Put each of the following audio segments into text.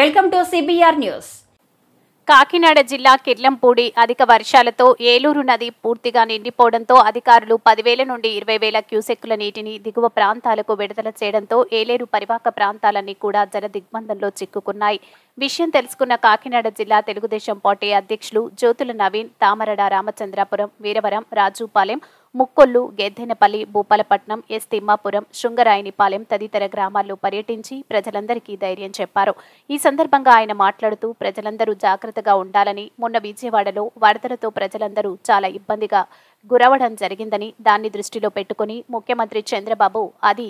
Welcome to CBR news. Kakinada జిల్లా కిర్లంపూడి అధిక వర్షాలతో ఏలూరు నది పూర్తిగా నిండిపోవడంతో అధికారులు 10,000 నుండి 20,000 క్యూసెక్కుల నీటిని దిగువ ప్రాంతాలకు విడుదల చేయడంతో ఏలేరు పరివాహక ప్రాంతాలన్నీ కూడా జల దిగ్బంధంలో చిక్కుకున్నాయి. విషయం తెలుసుకున్న కాకినాడ జిల్లా తెలుగుదేశం పార్టీ అధ్యక్షులు జ్యోతుల నవీన్ తామరడ రామచంద్రాపురం, వీరవరం, రాజుపాలెం, ముక్కొల్లు, గెద్దెనపల్లి, భూపాలపట్నం, ఎస్ తిమ్మాపురం, శృంగరాయనిపాలెం తదితర గ్రామాల్లో పర్యటించి ప్రజలందరికీ ధైర్యం చెప్పారు. ఈ సందర్భంగా ఆయన మాట్లాడుతూ ప్రజలందరూ జాగ్రత్తగా ఉండాలని, మొన్న విజయవాడలో వరదలతో ప్రజలందరూ చాలా ఇబ్బందిగా గురవడం జరిగిందని, దాన్ని దృష్టిలో పెట్టుకుని ముఖ్యమంత్రి చంద్రబాబు అది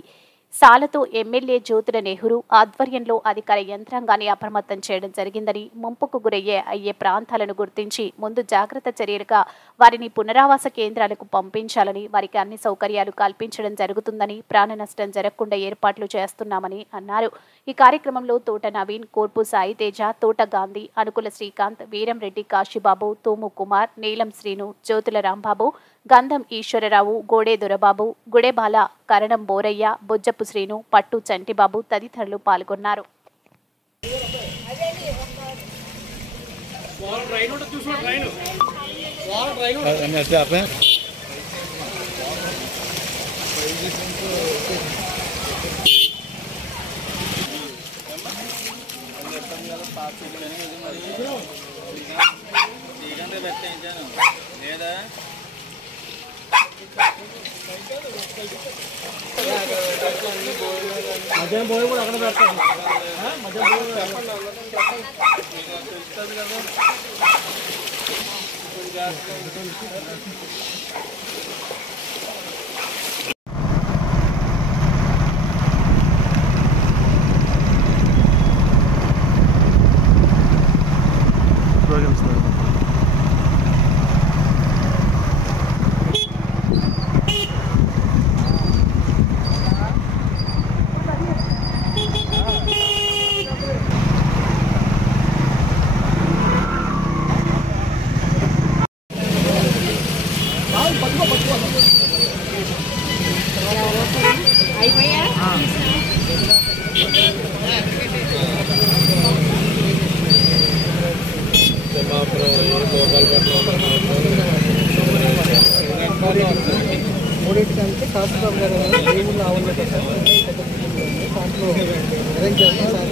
సాలతో ఎమ్మెల్యే జ్యోతుల నెహ్రూ ఆధ్వర్యంలో అధికార యంత్రాంగాన్ని అప్రమత్తం చేయడం జరిగిందని, ముంపుకు గురయ్యే ప్రాంతాలను గుర్తించి ముందు జాగ్రత్త చర్యలుగా వారిని పునరావాస కేంద్రాలకు పంపించాలని, వారికి అన్ని సౌకర్యాలు కల్పించడం జరుగుతుందని, ప్రాణ నష్టం జరగకుండా ఏర్పాట్లు చేస్తున్నామని అన్నారు. ఈ కార్యక్రమంలో తోట నవీన్, కోర్పు సాయి తేజ, తోట గాంధీ, అనుకుల శ్రీకాంత్, వీరంరెడ్డి కాశీబాబు, తూము కుమార్, నీలం శ్రీను, జ్యోతుల రాంబాబు, గంధం ఈశ్వరరావు, గోడే దొరబాబు, గుడెబాల, కరణం బోరయ్య, బొజ్జపు శ్రీను, పట్టు చంటిబాబు తదితరులు పాల్గొన్నారు. మధ్యాహ్నం పోయి కూడా అక్కడ పెడతాను. మూడింటికంటే కాసుబాబు గారు దేవుళ్ళు ఆవులు దాంట్లో అరేంజ్ చేస్తాను.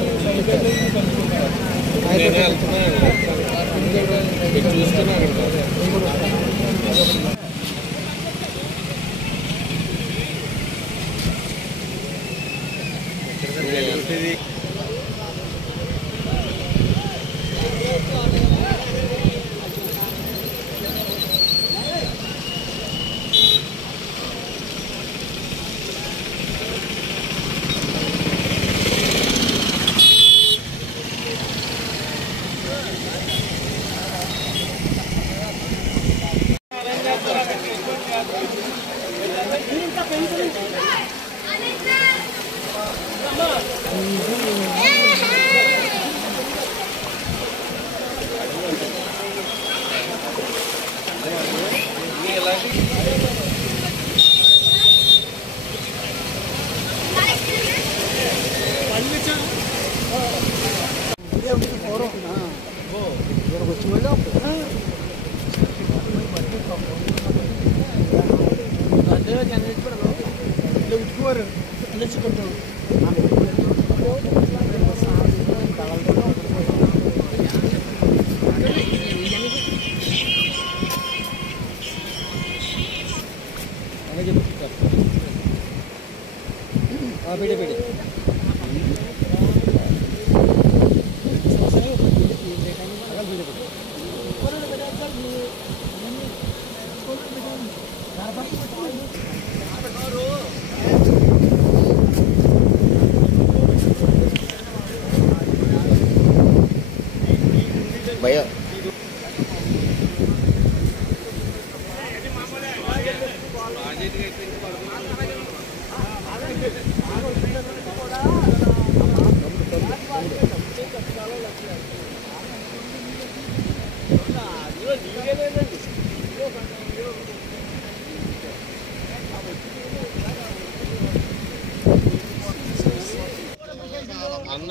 भैया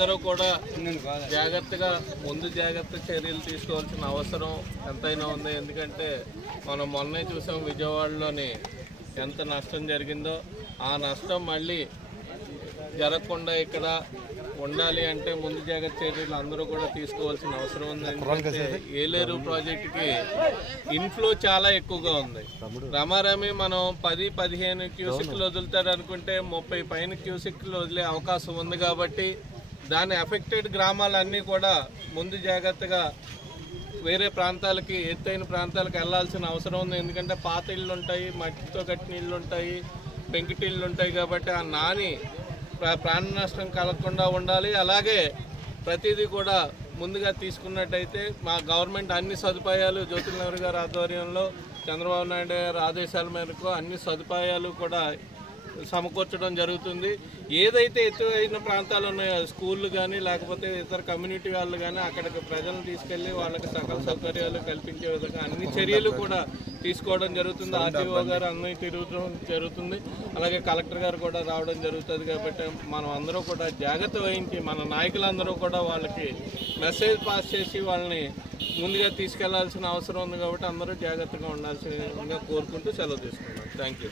అందరూ కూడా జాగ్రత్తగా ముందు జాగ్రత్త చర్యలు తీసుకోవాల్సిన అవసరం ఎంతైనా ఉంది. ఎందుకంటే మనం మొన్నే చూసాం విజయవాడలోని ఎంత నష్టం జరిగిందో. ఆ నష్టం మళ్ళీ జరగకుండా ఇక్కడ ఉండాలి అంటే ముందు జాగ్రత్త చర్యలు అందరూ కూడా తీసుకోవాల్సిన అవసరం ఉంది. ఎందుకంటే ఏలేరు ప్రాజెక్టుకి ఇన్ఫ్లో చాలా ఎక్కువగా ఉంది. రమారమి మనం 10-15 క్యూసెక్లు వదులుతారు అనుకుంటే 30 పైన క్యూసెక్లు వదిలే అవకాశం ఉంది. కాబట్టి దాని ఎఫెక్టెడ్ గ్రామాలన్నీ కూడా ముందు జాగ్రత్తగా వేరే ప్రాంతాలకి, ఎత్తైన ప్రాంతాలకు వెళ్లాల్సిన అవసరం ఉంది. ఎందుకంటే పాత ఇళ్ళు ఉంటాయి, మట్టితో కట్టిన ఇళ్ళు ఉంటాయి, పెంకిటిళ్ళు ఉంటాయి. కాబట్టి ఆ నాని ప్రాణ నష్టం కలగకుండా ఉండాలి. అలాగే ప్రతిదీ కూడా ముందుగా తీసుకున్నట్టయితే మా గవర్నమెంట్ అన్ని సదుపాయాలు జ్యోతినగర్ గారి ఆధ్వర్యంలో చంద్రబాబు నాయుడు గారి ఆదేశాల మేరకు అన్ని సదుపాయాలు కూడా సమకూర్చడం జరుగుతుంది. ఏదైతే ఎత్తైన ప్రాంతాలు ఉన్నాయో స్కూళ్ళు కానీ లేకపోతే ఇతర కమ్యూనిటీ వాళ్ళు కానీ అక్కడికి ప్రజలను తీసుకెళ్లి వాళ్ళకి సకల సౌకర్యాలు కల్పించే విధంగా అన్ని చర్యలు కూడా తీసుకోవడం జరుగుతుంది. ఆర్టీఓ గారు అన్నీ తిరగడం జరుగుతుంది. అలాగే కలెక్టర్ గారు కూడా రావడం జరుగుతుంది. కాబట్టి మనం అందరూ కూడా జాగ్రత్త వహించి మన నాయకులందరూ కూడా వాళ్ళకి మెసేజ్ పాస్ చేసి వాళ్ళని ముందుగా తీసుకెళ్లాల్సిన అవసరం ఉంది. కాబట్టి అందరూ జాగ్రత్తగా ఉండాల్సిందిగా కోరుకుంటూ సెలవు తీసుకున్నాం. Thank you.